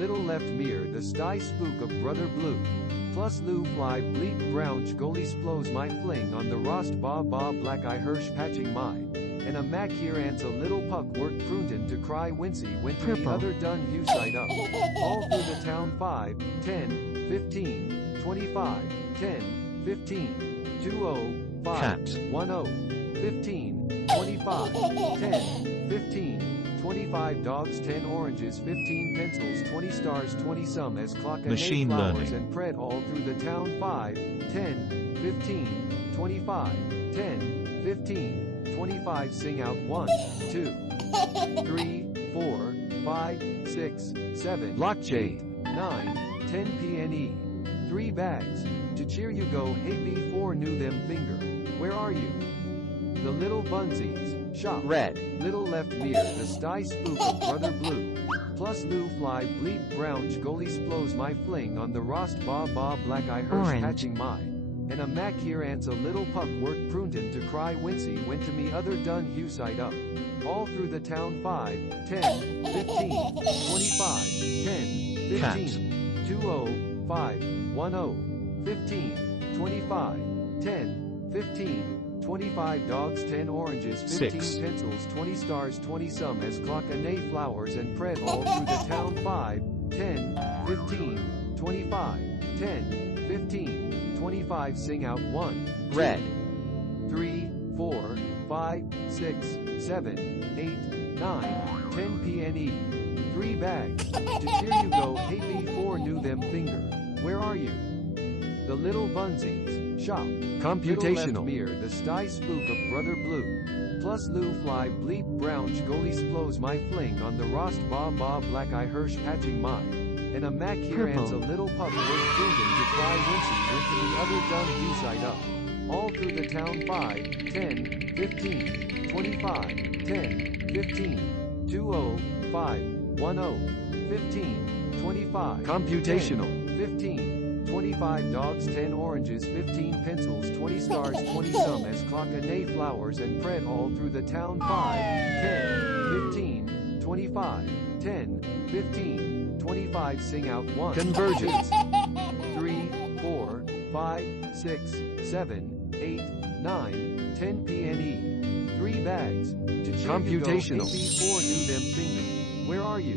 little left mirror the sty spook of brother blue. Plus Lou fly bleep brownch goalie splows my fling on the rost ba ba black eye hirsch patching my. And a mac here ants a little puck work pruntin to cry wincy went to the other done hue side up. All through the town 5, 10, 15, 25, 10, 15, 20, 5, 10, 15, 25, 10, 15, 25 dogs 10 oranges 15 pencils 20 stars 20 some as clock and Machine flowers learning. and pred all through the town 5, 10, 15, 25, 10, 15, 25 sing out 1, 2, 3, 4, 5, 6, 7, Blockchain. 9, 10 PNE. 3 bags. To cheer you go hey B4 knew them finger. Where are you? The little bunsies. Shop. Red. Little left mirror the sty spook of brother blue. Plus Lou fly bleep brownch goalie splows my fling on the rost ba ba black eye hirsch Orange. hatching my. And a mac here ants a little puck work pruntin to cry wincy went to me other done hue side up. All through the town 5, 10, 15, 25, 10, 15, 20, 5, 10, 15, 25, 10, 15, 25 dogs 10 oranges 15 6. pencils 20 stars 20 some as clock and nay flowers and pred all through the town 5, 10, 15, 25, 10, 15, 25 sing out 1, 2, Red. 3, 4, 5, 6, 7, 8, 9, 10 PNE. 3 bags. To cheer you go hey B4 knew them finger. Where are you? The little bunsies. Shop. Computational. Little left mirror the sty spook of brother blue. Plus Lou fly bleep brownch goalie splows my fling on the rost ba ba black eye hirsch patching my. And a mac here ants a little pup work proven to cry wincy went to the other done hue side up. All through the town 5, 10, 15, 25, 10, 15, 20, 5, 10, 15, 25, Computational. 10, 15, 25 dogs 10 oranges 15 pencils 20 stars 20 some as clock and nay flowers and pred all through the town 5, 10, 15, 25, 10, 15, 25 sing out 1, Convergence. 3, 4, 5, 6, 7, 8, 9, 10 PNE. 3 bags. To cheer Computational. you go, hey B4 knew them finger. Where are you?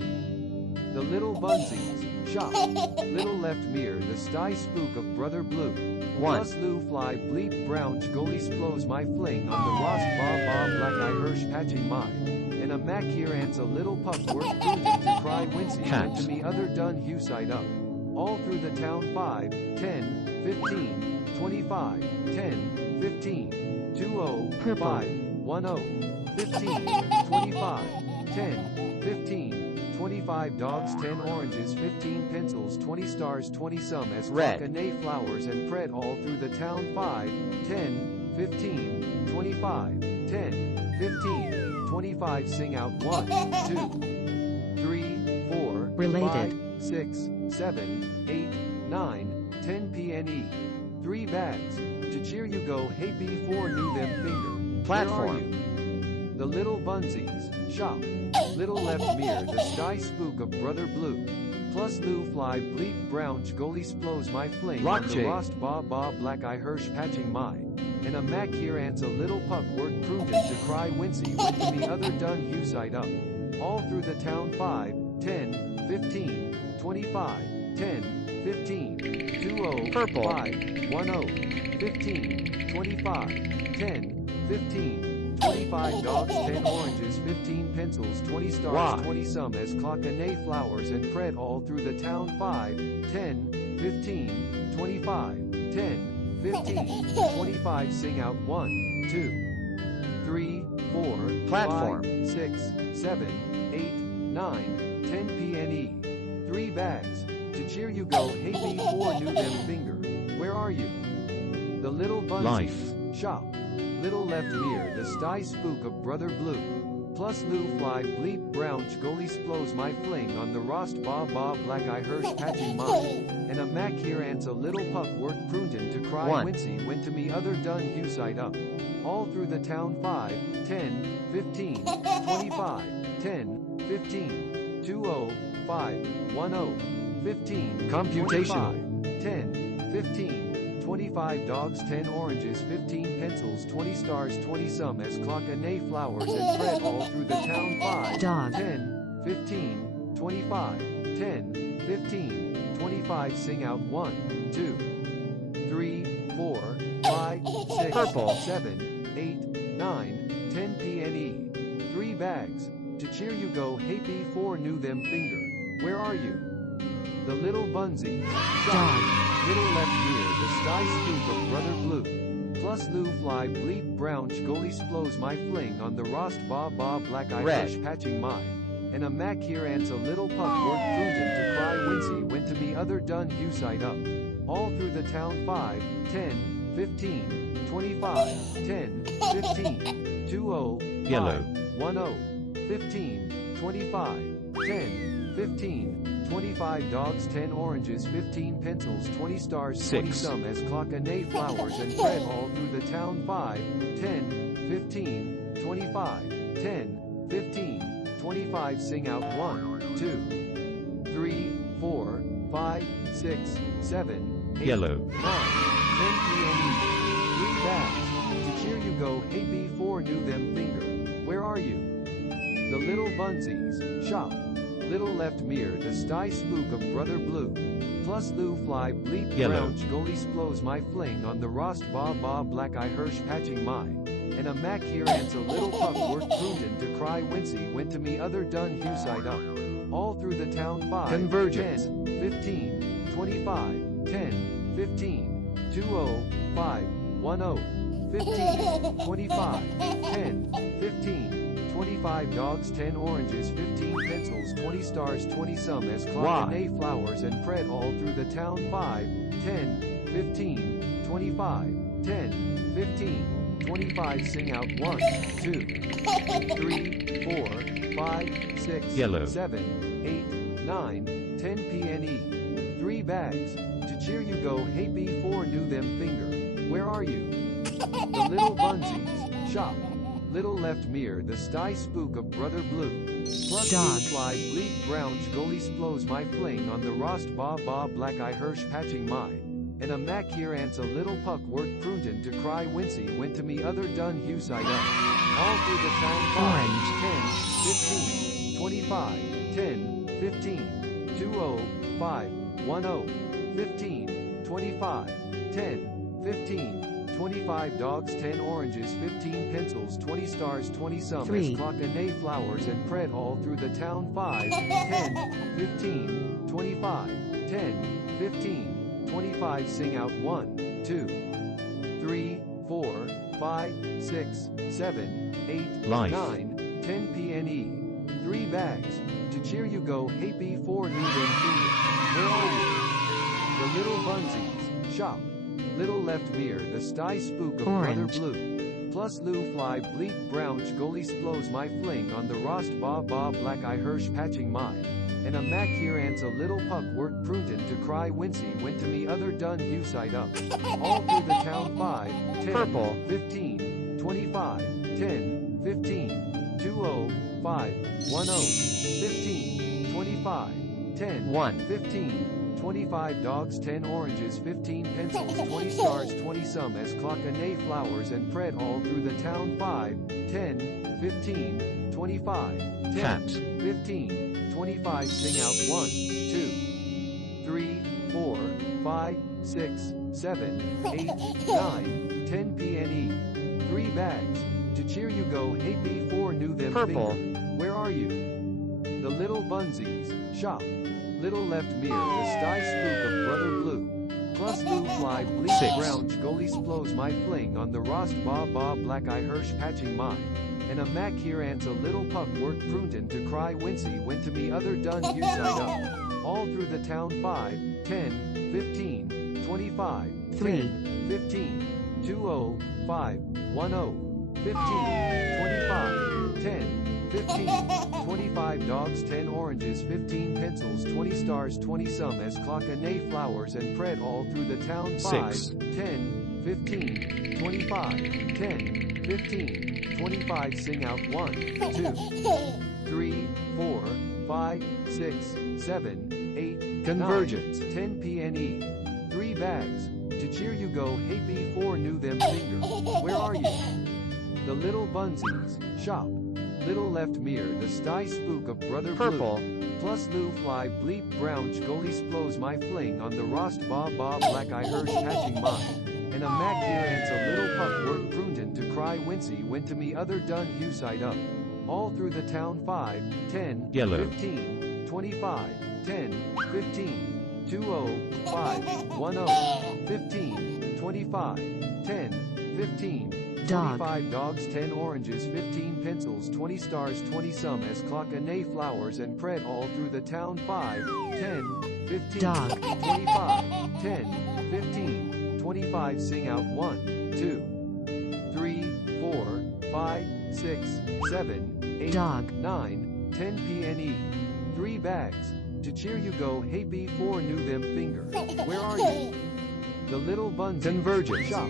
The little bunsies. Shop. Little left mirror the sty spook of brother blue. 1. Plus Lou fly bleep brownch goalie splows my fling on the rost ba ba black eye hirsch patching my. And a mac here ants a little pup work prudent to cry wincy went to me other done hue side up. All through the town 5, 10, 15, 25, 10, 15, 20, 5, 10, 15, 25, 10, 15, 25 dogs 10 oranges 15 pencils 20 stars 20 some as Red. clock and nay flowers and pred all through the town 5, 10, 15, 25, 10, 15, 25 sing out 1, 2, 3, 4, Related. 5, 6, 7, 8, 9, 10 PNE. 3 bags. To cheer you go hey B4 knew them finger. Platform. Where are you? The little bunsies. Shop. Little left mirror the sky spook of brother blue. Plus Lou fly bleep brownch goalie splows my fling on the Blockchain. rost ba ba black eye hirsch patching my. And a mac here ants a little puck work prudent to cry wincy went to me other done hue side up. All through the town 5, 10, 15, 25, 10, 15, 20, Purple. 5, 10, 15, 25, 10, 15, 25 dogs 10 oranges 15 pencils 20 stars Y. 20 some as clock and nay flowers and pred all through the town 5, 10, 15, 25, 10, 15, 25 sing out 1, 2, 3, 4, Platform. 5, 6, 7, 8, 9, 10 PNE. 3 bags. To cheer you go hey B4 knew them finger. Where are you? The little bunsies. Life. Shop. Little left mirror the sty spook of brother blue. Plus Lou fly bleep brownch goalie splows my fling on the rost ba ba black eye hirsch patching mine. And a mac here ants a little puck work pruntin to cry 1. wincy went to me other done hue side up. All through the town 5, 10, 15, 25, 10, 15, 20, 5, 10, 15, Computational. 25, 10, 15, 25 dogs, 10 oranges, 15 pencils, 20 stars, 20 some as clock, a nay flowers and bread all through the town. 5, Dog. 10, 15, 25, 10, 15, 25 sing out 1, 2, 3, 4, 5, 6, Purple. 7, 8, 9, 10 PNE. 3 bags. To cheer you go, hey P4 knew them finger. Where are you? The little bunsies. Shot. Little left near the sty spook of brother blue. Plus Lou fly bleep brown goalie splows my fling on the rost ba ba black eye Red. rush patching my. And a mac here ants a little puck word prudent to cry wincy went to me other done hue side up. All through the town. 5, 10, 15, 25, 10, 15, 20, Yellow. 10, 15, 25, 10, 15, 25 dogs, 10 oranges, 15 pencils, 20 stars, 20 6. some as clock, a nay flowers and bread all through the town. 5, 10, 15, 25, 10, 15, 25 sing out 1, 2, 3, 4, 5, 6, 7, 8, Yellow. 9, 10 PNE. 3 bags. To cheer you go, hey B4 knew them finger. Where are you? The little bunsies. Shop. Little left mirror the sty spook of brother blue. Plus Lou fly bleep Yellow. brown goalie splows my fling on the rost ba ba black eye hirsch patching my. And a mac here ants a little puck word prudent to cry wincy went to me other done hue side up. All through the town. 5, Convergence. 10, 15, 25, 10, 15, 20, 5, 10, 15, 25, 10, 15, 25 dogs, 10 oranges, 15 pencils, 20 stars, 20 some as clock, Y. and nay flowers and bread all through the town. 5, 10, 15, 25, 10, 15, 25 sing out 1, 2, 3, 4, 5, 6, Yellow. 7, 8, 9, 10 PNE. 3 bags. To cheer you go, hey B4 knew them finger. Where are you? The little bunsies. Shop. Little left mirror the sty spook of brother blue. Plus Dog. blue fly bleep brown goalie splows my fling on the rost ba ba black eye hirsch patching my. And a mac here ants a little puck word prudent to cry wincy went to me other done hue side up. All through the town. 5, 10, 15, 25, 10, 15, 20, 5, 10, 15, 25, 10, 15, 25 dogs, 10 oranges, 15 pencils, 20 stars, 20 some 3. as clock, a nay flowers and bread all through the town. 5, 10, 15, 25, 10, 15, 25 sing out 1, 2, 3, 4, 5, 6, 7, 8, Life. 9, 10 PNE. 3 bags. To cheer you go, hey B4 knew them finger. Where are you? The little bunsies. Shop. Little left mirror the sty spook of Orange. brother blue. Plus Lou fly bleep brown goalie splows my fling on the rost ba ba black eye hirsch patching my. And a mac here ants a little puck word prudent to cry wincy went to me other done hue side up. All through the town. 5, 10, Purple. 15, 25, 10, 15, 20, 5, 10, 15, 25, 10, 1. 15, 25 dogs, 10 oranges, 15 pencils, 20 stars, 20 some as clock, a nay flowers and bread all through the town. 5, 10, 15, 25, 10, Cat. 15, 25 sing out 1, 2, 3, 4, 5, 6, 7, 8, 9, 10 PNE. 3 bags. To cheer you go, hey B4 knew them Purple. finger. Where are you? The little bunsies. Shop. Little left mirror the sty spook of brother blue. Plus blue fly bleep 6. brown goalie splows my fling on the rost ba ba black eye hirsch patching my. And a mac here ants a little puck word prudent to cry wincy went to me other done hue side up. All through the town. 5, 10, 15, 25, 3. 10, 15, 20, 5, 10, 15, 25, 10, 15, 25 dogs, 10 oranges, 15 pencils, 20 stars, 20 some as clock, a nay flowers and bread all through the town. 5, 6. 10, 15, 25, 10, 15, 25 sing out 1, 2, 3, 4, 5, 6, 7, 8, Convergence. 9, 10 PNE. 3 bags. To cheer you go, hey B4 knew them finger. Where are you? The little bunsies. Shop. Little left mirror, the sty spook of brother Purple. blue. Plus Lou fly bleep brown chgoli splows my fling on the rost ba ba black I hirsch hatching mine. And a mac here ants a little puck work prunten to cry wincy went to me other done hue side up. All through the town 5, 10, Yellow. 15, 25, 10, 15, 20, 5, 10, 15, 25, 10, 15, Dog. 25 dogs, 10 oranges, 15 pencils, 20 stars, 20 some as clock a nay flowers and pred all through the town 5, 10, 15, Dog. 25, 10, 15, 25 sing out 1, 2, 3, 4, 5, 6, 7, 8, Dog. 9, 10 PNE. 3 bags. To cheer you go, hey B4 knew them finger. Where are you? The little buns. Convergence. Shop.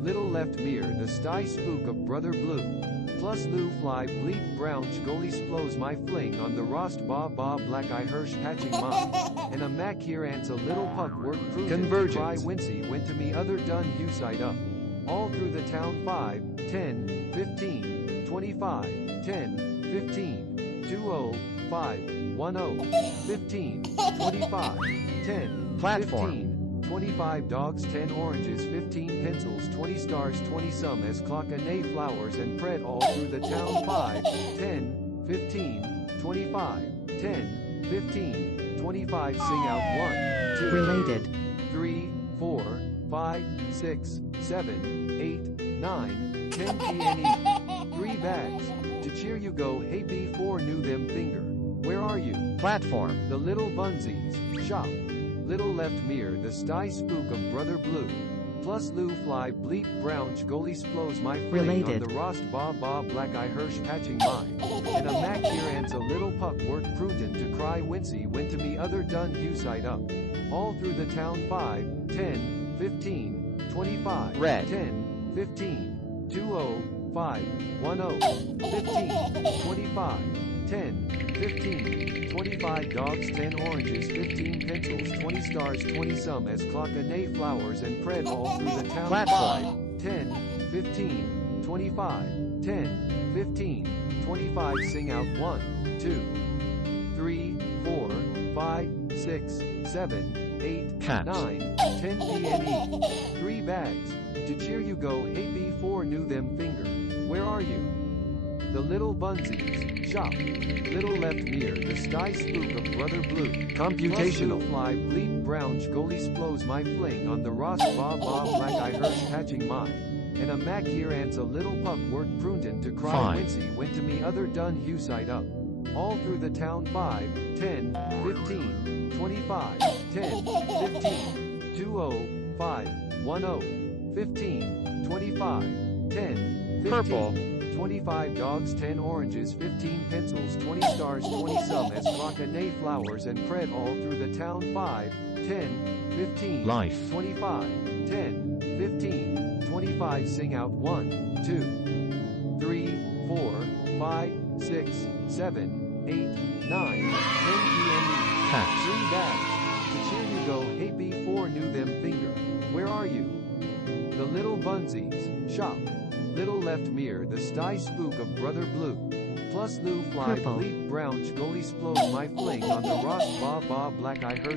Little left mirror, the sty spook of brother blue. Plus Lou fly bleep brown chgoli splows my fling on the rost ba ba black I hirsch hatching mine. And a mac here ants a little puck work proof Convergence. cry wincy went to me other done hue side up. All through the town 5, 10, 15, 25, 10, 15, 20, 5, 10, 15, 25, 10, Platform. 15, 25 dogs, 10 oranges, 15 pencils, 20 stars, 20 some as clock a nay flowers and pred all through the town 5, 10, 15, 25, 10, 15, 25 sing out 1, 2, Related. 3, 4, 5, 6, 7, 8, 9, 10 PNE. 3 bags. To cheer you go, hey B4 knew them finger. Where are you? Platform. The little bunsies. Shop. Little left mirror, the sty spook of brother blue. Plus Lou fly bleep brown chgoli splows my fling on Related. the rost ba ba black I hirsch patching mine. And a mac here ants a little puck work prunten to cry wincy went to me other done hue side up. All through the town 5, 10, 15, 25, Red. 10, 15, 20, 5, 10, 15, 25, 10, 15, 25 dogs, 10 oranges, 15 pencils, 20 stars, 20 some as clock a nay flowers and pred all through the town Platform. 5, 10, 15, 25, 10, 15, 25 sing out 1, 2, 3, 4, 5, 6, 7, 8, Cat. 9, 10 PNE. 3 bags. To cheer you go, hey B4 knew them finger. Where are you? The little bunsies. Shop. Little left mirror, the sty spook of brother blue. Computational. Plus fly bleep brown chgoli splows my fling on the rost ba ba black I hirsch hatching mine. And a mac here ants a little puck work prunten to cry 5. wincy went to me other done hue side up. All through the town 5, 10, 15, 25, 10, 15, 20, 5, 10, 15, 25, 10, 15, Purple. 25 dogs, 10 oranges, 15 pencils, 20 stars, 20 some as clock a nay flowers and pred all through the town 5, 10, 15, Life. 25, 10, 15, 25 sing out 1, 2, 3, 4, 5, 6, 7, 8, 9, 10 PNE. Cat. 3 bags. To cheer you go, hey B4 knew them finger. Where are you? The little bunsies. Shop. Little left mirror, the sty spook of brother blue. Plus Lou fly Purple. bleep brown chgoli splows my fling on the rost ba ba black I hirsch